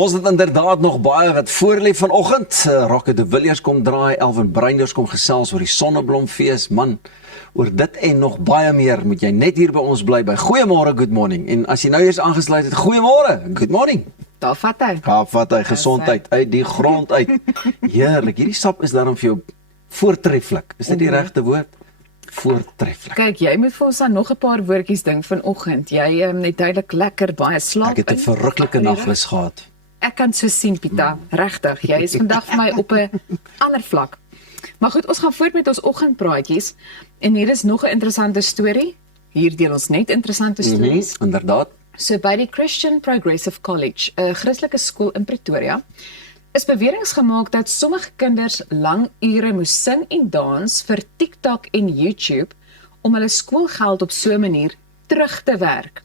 Ons het inderdaad nog baie wat voorlê vanoggend. Rocket de Villiers kom draai, Elvin Breinders kom gesels oor die Sonneblomfees. Man, oor dit en nog baie meer moet jy net hier by ons bly by Goeiemôre, Good Morning. En as jy nou eers aangesluit het, Goeiemôre, Good Morning. Daar vat hy. Daar vat hy gesondheid uit die grond uit. Heerlik, hierdie sap is daarom vir jou voortreffelik. Is dit die regte woord? Voortreffelik. Kyk, jy moet vir ons dan nog 'n paar woordjies dink vanoggend. Jy het duidelik lekker baie slaap. Ek het 'n verruklike naglus gehad. Ek kan so sien, Pieter, regtig. Jy is vandag vir my op 'n ander vlak. Maar goed, ons gaan voort met ons oggendpraatjies. En hier is nog 'n interessante storie. Hier deel ons net interessante stories. Inderdaad. So by die Christian Progressive College, 'n Christelike skool in Pretoria, is beweringe gemaak dat sommige kinders lang ure moes sing en dans vir TikTok en YouTube om hulle skoolgeld op so 'n manier terug te werk.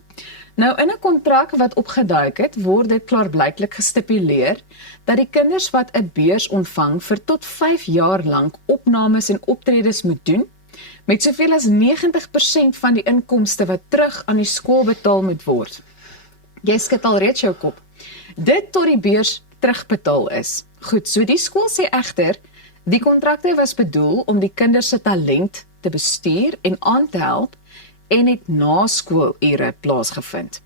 Nou in 'n kontrak wat opgeduik het, word dit klaarblyklik gestipuleer dat die kinders wat 'n beurs ontvang vir tot 5 jaar lank opnames en optredes moet doen, met soveel as 90% van die inkomste wat terug aan die skool betaal moet word. Jy skud al reeds jou kop. Dit tot die beurs terugbetaal is. Goed, so die skool sê egter, die kontrakte was bedoel om die kinders se talent te bestuur en aan te help en het na skoolure plaasgevind.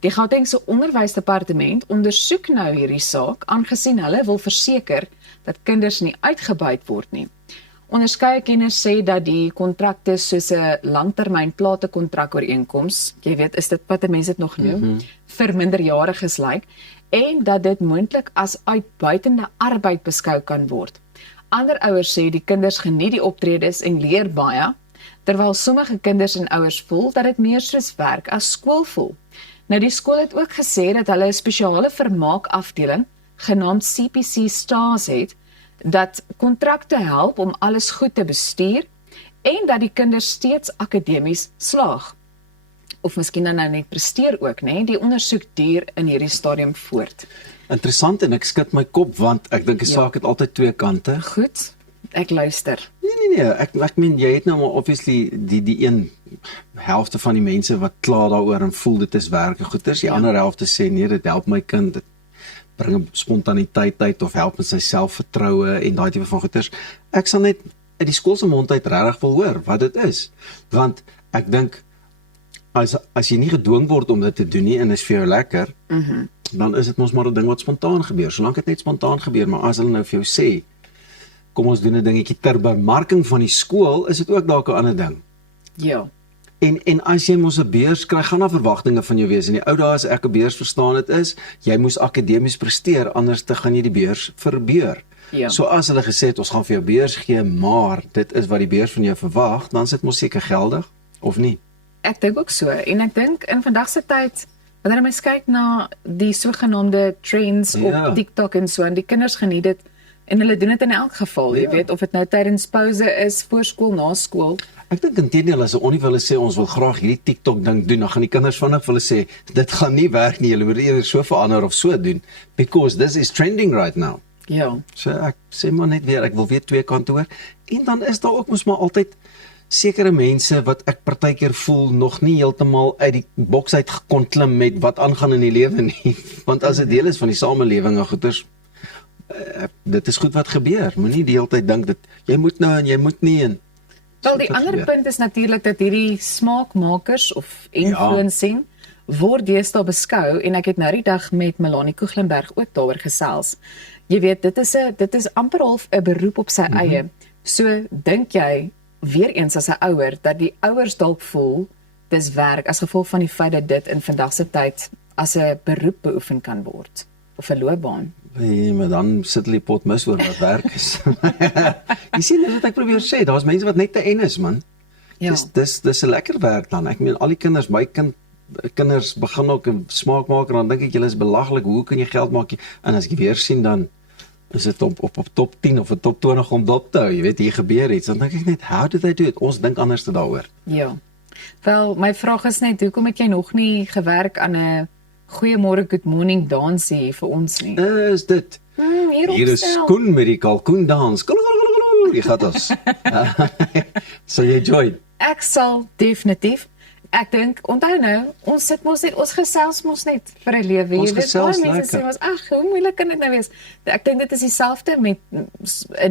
Die Gautengse Onderwysdepartement ondersoek nou hierdie saak, aangesien hulle wil verseker dat kinders nie uitgebuit word nie. Onderskeie kenners sê dat die kontrakte soos 'n langtermyn platekontrakooreenkoms, jy weet, is dit wat mense dit nog noem, vir minderjariges lyk, en dat dit moontlik as uitbuitende arbeid beskou kan word. Ander ouers sê die kinders geniet die optredes en leer baie, terwyl sommige kinders en ouers voel dat dit meer soos werk as skool voel. Nou die skool het ook gesê dat hulle 'n spesiale vermaakafdeling genaamd CPC Stars het, dat kontrakte help om alles goed te bestuur en dat die kinders steeds akademies slaag. Of miskien dan nou net presteer ook, né? Die ondersoek duur in hierdie stadium voort. Interessant, en ek skud my kop want ek dink 'n saak het altyd twee kante. Goed, ek luister. Nee, ek meen jy het nou maar obviously die een helfte van die mense wat kla daaroor en voel dit is werk en goeders, die ander helfte sê nee, dit help my kind, dit bring 'n spontaniteit uit of help met sy selfvertroue en daai tipe van goeders. Ek sal net uit die skool se mond uit regtig wil hoor wat dit is, want ek dink as jy nie gedwing word om dit te doen nie en is vir jou lekker, dan is dit mos maar 'n ding wat spontaan gebeur, solank dit net spontaan gebeur, maar as hulle nou vir jou sê kom ons doen 'n dingetjie ter bemarking van die skool, is dit ook dalk 'n ander ding. Ja. En as jy mos 'n beurs kry, gaan daar verwagtinge van jou wees. In die ou dae as ek 'n beurs verstaan het is, jy moes akademies presteer, anders te gaan jy die beurs verbeur. Ja. So as hulle gesê het ons gaan vir jou beurs gee, maar dit is wat die beurs van jou verwag, dan is dit mos seker geldig of nie? Ek dink ook so, en ek dink in vandag se tyd, wanneer mens kyk na die sogenaamde trends op TikTok en so, en die kinders geniet dit, en hulle doen dit in elk geval, jy weet, of dit nou tydens pouse is, voor skool, na skool. Ek dink inteendeel as 'n onnie wil sê ons wil graag hierdie TikTok ding doen, dan gaan die kinders vinnig vir hulle sê dit gaan nie werk nie, julle moet eerder so verander of so doen, because this is trending right now. Ja. So ek sê maar net weer, ek wil weer twee kante hoor. En dan is daar ook mos maar altyd sekere mense wat ek partykeer voel nog nie heeltemal uit die boks uit gekon klim met wat aangaan in die lewe nie. Want as dit deel is van die samelewing en goeters, dit is goed wat gebeur. Moenie die hele tyd dink dat jy moet nou en jy moet nie en Wel, die ander punt is natuurlik dat hierdie smaakmakers of influencing word deesdae beskou, en ek het nou die dag met Melanie Koeglenberg ook daaroor gesels. Jy weet, dit is amper half 'n beroep op sy eie. So dink jy weer eens as 'n ouer dat die ouers dalk voel dis werk as gevolg van die feit dat dit in vandag se tyd as 'n beroep beoefen kan word of 'n loopbaan. Nee, maar dan sit hulle die pot mis oor wat werk is. Jy sien wat ek probeer sê, daar's mense wat net te en is, man. Ja. Dis 'n lekker werk dan. Ek meen al die kinders, my kinders begin ook 'n smaakmaker, dan dink ek julle is belaglik, hoe kan jy geld maak? En as ek weer sien dan is dit op top 10 of top 20 om dop te hou. Jy weet hier gebeur iets. Dan dink ek net, how did they do it? Ons dink anders te daaroor. Ja. Wel, my vraag is net, hoekom het jy nog nie gewerk aan 'n Goeiemôre, Good Morning dansie hier vir ons nie? Is dit? Hier is Koen met die kalkoen dans. Die gaat ons. Sal jy join? Ek sal definitief. ek dink, onthou nou, ons sit mos net, ons gesels mos net vir 'n lewe. Ons Jy weet, gesels baie mense lekker. sê ons, ag, hoe moeilik kan dit nou wees? Ek dink dit is dieselfde met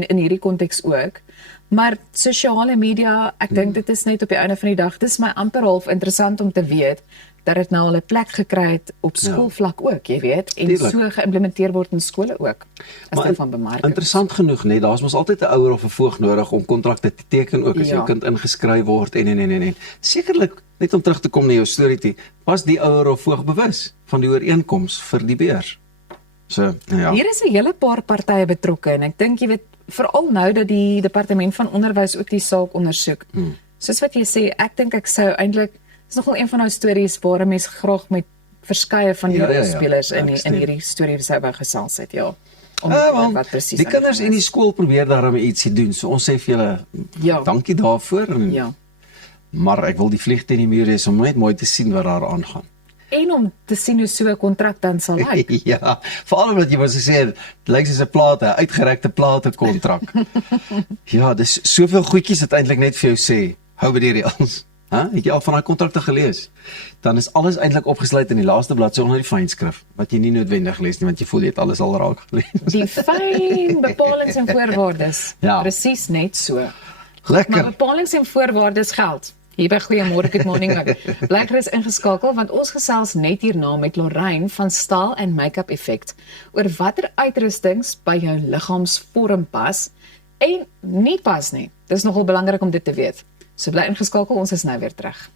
in hierdie konteks ook. Maar sosiale media, ek dink dit is net op die einde van die dag, dit is my amper half interessant om te weet dat dit nou al 'n plek gekry het op skoolvlak ook, jy weet, en Tuurlik. so geïmplementeer word in skole ook. As Maar dit van bemarking. interessant genoeg, nee, daar's mos altyd 'n ouer of 'n voog nodig om kontrakte te teken ook as jou Ja. kind ingeskryf word en. Sekerlik, net om terug te kom na jou storie toe, was die ouer of voog bewus van die ooreenkoms vir die beurs. So, nou ja. Hier is 'n hele paar partye betrokke en ek dink jy weet veral nou dat die departement van onderwys ook die saak ondersoek. Soos wat jy sê, ek dink ek sou eintlik is nogal een van daai stories waar 'n mens graag met verskeie van die Ja, ja, ja. rolspelers Ek in stem. hierdie storie sou wou gesels het, ja. Om Want wat presies die aan kinders gang en die is. skool probeer daarmee ietsie doen. So ons sê vir julle Ja. dankie daarvoor en, Ja. maar ek wil die vlieg teen die muur hê om net mooi te sien wat daar aangaan. En om te sien hoe so 'n kontrak dan sal lyk. Ja, veral omdat jy mos gesê het, dit lyk soos 'n plate, 'n uitgerekte plate kontrak. Ja, dis soveel goedjies wat eintlik net vir jou sê, hou by die reëls. Het jy al van daai kontrakte gelees? Dan is alles eintlik opgesluit in die laaste bladsy onder die fynskrif, wat jy nie noodwendig lees nie, want jy voel jy het alles al raak gelees. Die fyn bepalinge en voorwaardes. Ja. Presies net so. Maar Lekker. bepalinge en voorwaardes geld. Hier by Goeiemôre Good Morning ook. Bly gerus ingeskakel want ons gesels net hierna met Lorraine van Staal and Make-up Effect oor watter uitrustings by jou liggaamsvorm pas en nie pas nie. Dis nogal belangrik om dit te weet. So bly ingeskakel, ons is nou weer terug.